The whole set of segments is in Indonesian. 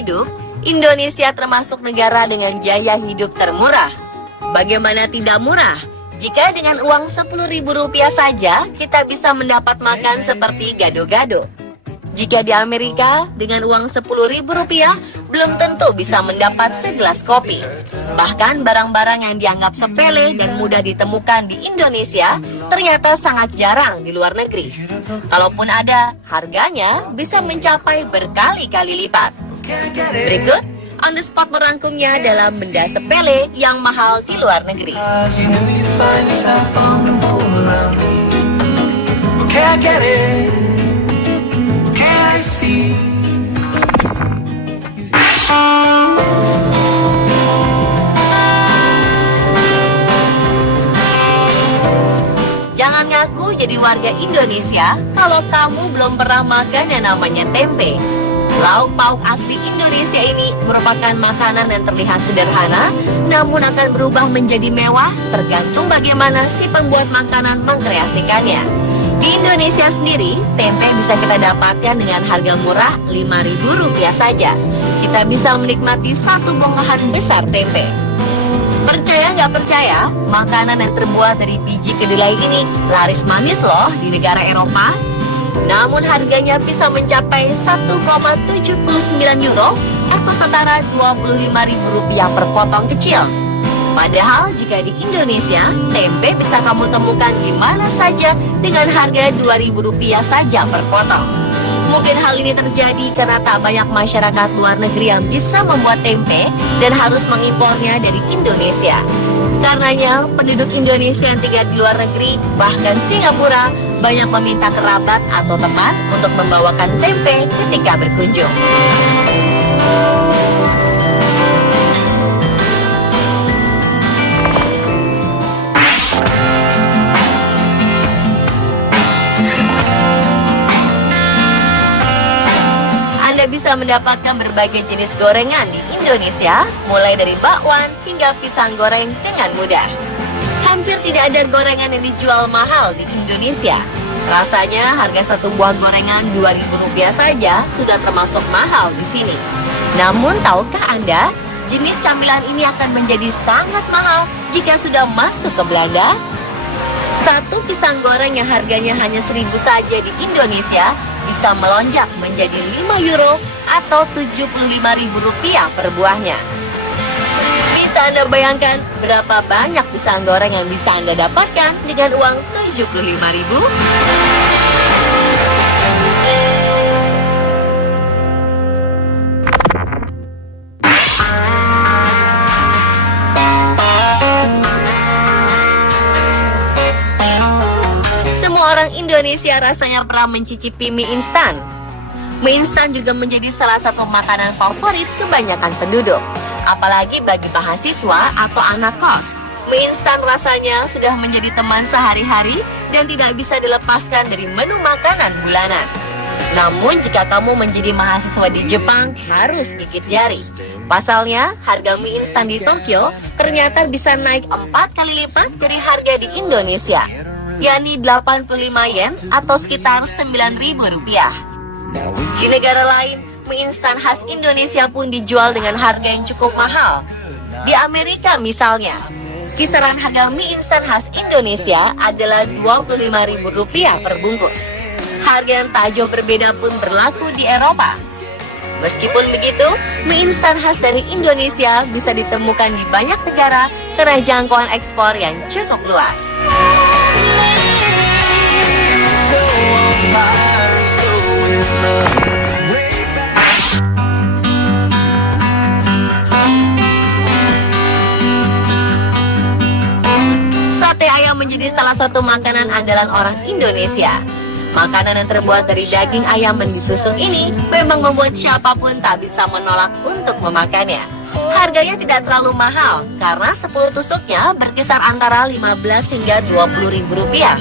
hidup, Indonesia termasuk negara dengan biaya hidup termurah. Bagaimana tidak murah? Jika dengan uang Rp10.000 saja, kita bisa mendapat makan seperti gado-gado. Jika di Amerika, dengan uang Rp10.000, belum tentu bisa mendapat segelas kopi. Bahkan barang-barang yang dianggap sepele dan mudah ditemukan di Indonesia, ternyata sangat jarang di luar negeri. Kalaupun ada, harganya bisa mencapai berkali-kali lipat. Berikut, On The Spot merangkumnya dalam benda sepele yang mahal di luar negeri. Jangan ngaku jadi warga Indonesia kalau kamu belum pernah makan yang namanya tempe. Lauk pauk asli Indonesia ini merupakan makanan yang terlihat sederhana, namun akan berubah menjadi mewah tergantung bagaimana si pembuat makanan mengkreasikannya. Di Indonesia sendiri, tempe bisa kita dapatkan dengan harga murah Rp5.000 saja. Kita bisa menikmati satu bongkahan besar tempe. Percaya nggak percaya, makanan yang terbuat dari biji kedelai ini laris manis loh di negara Eropa. Namun harganya bisa mencapai €1,79 atau setara Rp25.000 per potong kecil. Padahal jika di Indonesia, tempe bisa kamu temukan di mana saja dengan harga Rp2.000 saja per potong. Mungkin hal ini terjadi karena tak banyak masyarakat luar negeri yang bisa membuat tempe dan harus mengimpornya dari Indonesia. Karenanya, penduduk Indonesia yang tinggal di luar negeri, bahkan Singapura, banyak meminta kerabat atau teman untuk membawakan tempe ketika berkunjung. Anda bisa mendapatkan berbagai jenis gorengan di Indonesia, mulai dari bakwan hingga pisang goreng dengan mudah. Hampir tidak ada gorengan yang dijual mahal di Indonesia. Rasanya harga satu buah gorengan Rp2.000 saja sudah termasuk mahal di sini. Namun tahukah Anda, jenis camilan ini akan menjadi sangat mahal jika sudah masuk ke Belanda? Satu pisang goreng yang harganya hanya Rp1.000 saja di Indonesia bisa melonjak menjadi €5 atau Rp75.000 per buahnya. Bisa Anda bayangkan berapa banyak pisang goreng yang bisa Anda dapatkan dengan uang Rp75.000? Semua orang Indonesia rasanya pernah mencicipi mie instan. Mie instan juga menjadi salah satu makanan favorit kebanyakan penduduk, apalagi bagi mahasiswa atau anak kos. Mie instan rasanya sudah menjadi teman sehari-hari dan tidak bisa dilepaskan dari menu makanan bulanan. Namun jika kamu menjadi mahasiswa di Jepang, harus gigit jari. Pasalnya, harga mie instan di Tokyo ternyata bisa naik 4 kali lipat dari harga di Indonesia, yakni 85 yen atau sekitar Rp9.000. Di negara lain, mie instan khas Indonesia pun dijual dengan harga yang cukup mahal. Di Amerika misalnya, kisaran harga mie instan khas Indonesia adalah Rp25.000 per bungkus. Harga yang tak jauh berbeda pun berlaku di Eropa. Meskipun begitu, mie instan khas dari Indonesia bisa ditemukan di banyak negara karena jangkauan ekspor yang cukup luas. Sate ayam menjadi salah satu makanan andalan orang Indonesia. Makanan yang terbuat dari daging ayam yang ditusuk ini memang membuat siapapun tak bisa menolak untuk memakannya. Harganya tidak terlalu mahal karena 10 tusuknya berkisar antara Rp15 hingga Rp20.000.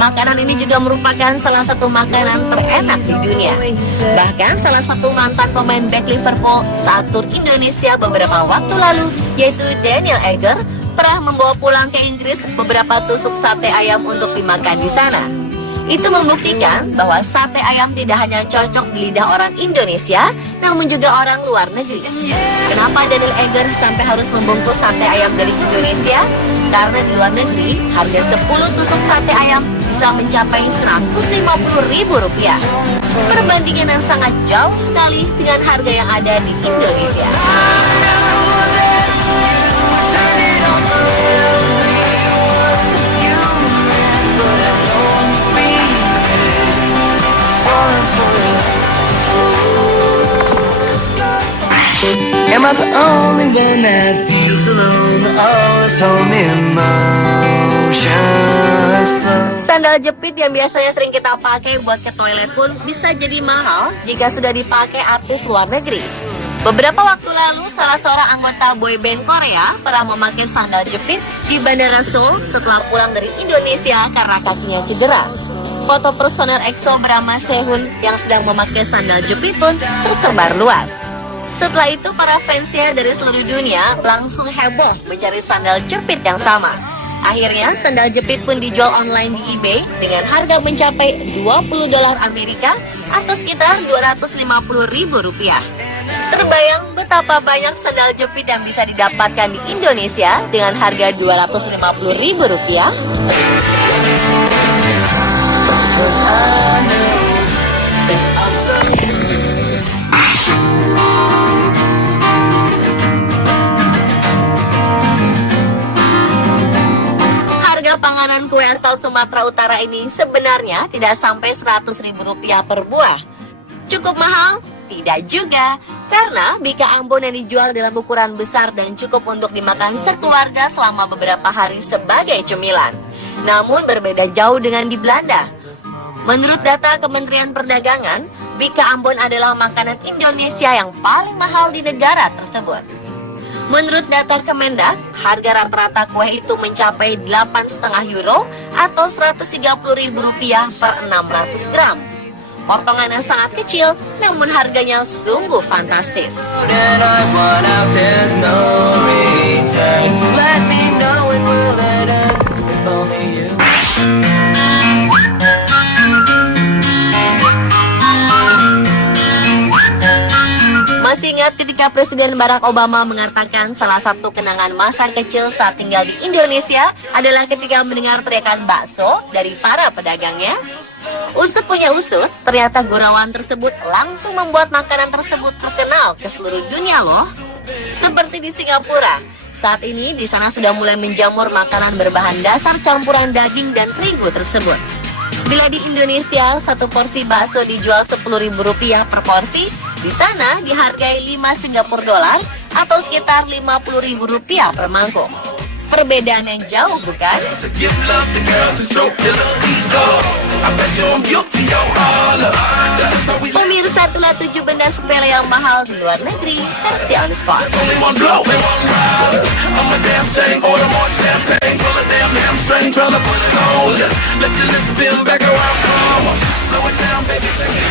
Makanan ini juga merupakan salah satu makanan terenak di dunia. Bahkan salah satu mantan pemain back Liverpool saat tur Indonesia beberapa waktu lalu, yaitu Daniel Agger, pernah membawa pulang ke Inggris beberapa tusuk sate ayam untuk dimakan di sana. Itu membuktikan bahwa sate ayam tidak hanya cocok di lidah orang Indonesia, namun juga orang luar negeri. Kenapa Daniel Eger sampai harus membungkus sate ayam dari Indonesia? Karena di luar negeri, harga 10 tusuk sate ayam bisa mencapai Rp150.000. Perbandingan yang sangat jauh sekali dengan harga yang ada di Indonesia. Am I the only one that feels alone? Oh, so emotions flow. Sandal jepit yang biasanya sering kita pakai buat ke toilet pun bisa jadi mahal jika sudah dipakai artis luar negeri. Beberapa waktu lalu, salah seorang anggota boyband Korea pernah memakai sandal jepit di Bandara Seoul setelah pulang dari Indonesia karena kakinya cedera. Foto personel EXO bernama Sehun yang sedang memakai sandal jepit pun tersebar luas. Setelah itu, para fansnya dari seluruh dunia langsung heboh mencari sandal jepit yang sama. Akhirnya, sandal jepit pun dijual online di eBay dengan harga mencapai $20 Amerika atau sekitar Rp250.000. Terbayang betapa banyak sandal jepit yang bisa didapatkan di Indonesia dengan harga Rp250.000? Panganan kue asal Sumatera Utara ini sebenarnya tidak sampai Rp100.000 per buah. Cukup mahal? Tidak juga, karena bika Ambon yang dijual dalam ukuran besar dan cukup untuk dimakan sekeluarga selama beberapa hari sebagai cemilan. Namun berbeda jauh dengan di Belanda. Menurut data Kementerian Perdagangan, bika Ambon adalah makanan Indonesia yang paling mahal di negara tersebut. Menurut data Kemendak, harga rata-rata kue itu mencapai €8,5 atau Rp130.000 per 600 gram. Potongan yang sangat kecil, namun harganya sungguh fantastis. Masih ingat ketika Presiden Barack Obama mengatakan salah satu kenangan masa kecil saat tinggal di Indonesia adalah ketika mendengar teriakan bakso dari para pedagangnya? Usut punya usut, ternyata gurauan tersebut langsung membuat makanan tersebut terkenal ke seluruh dunia loh. Seperti di Singapura, saat ini di sana sudah mulai menjamur makanan berbahan dasar campuran daging dan terigu tersebut. Bila di Indonesia, satu porsi bakso dijual Rp10.000 per porsi, di sana dihargai $5 atau sekitar Rp50.000 per mangkuk. Perbedaan yang jauh, bukan? Pemirsa, itulah 7 benda sepele yang mahal di luar negeri, versi On Spot.